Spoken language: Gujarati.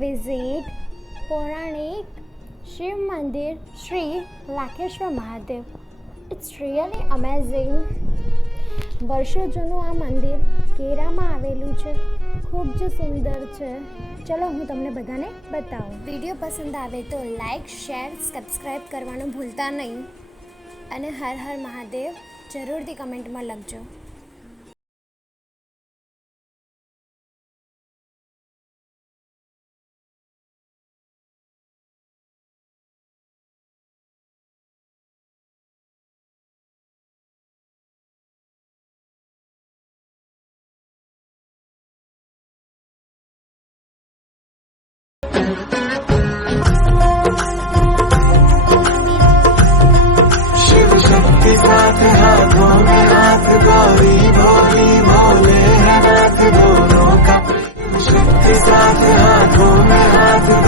visit पौराणिक शिव मंदिर Shri Lakheshwar Mahadev. It's really amazing. વર્ષો જૂનું આ મંદિર કેરામાં આવેલું છે. ખૂબ જ સુંદર છે. ચલો હું તમને બધાને બતાવું. વિડીયો પસંદ આવે તો લાઈક, શેર, સબસ્ક્રાઈબ કરવાનું ભૂલતા નહીં અને હર હર મહાદેવ જરૂરથી કમેન્ટમાં લખજો. शिव शक्ति साथ हाथों में हाथ, गौरी भोली भोले हैं नाथ दोनों का. शक्ति साथ हाथों में हाथ.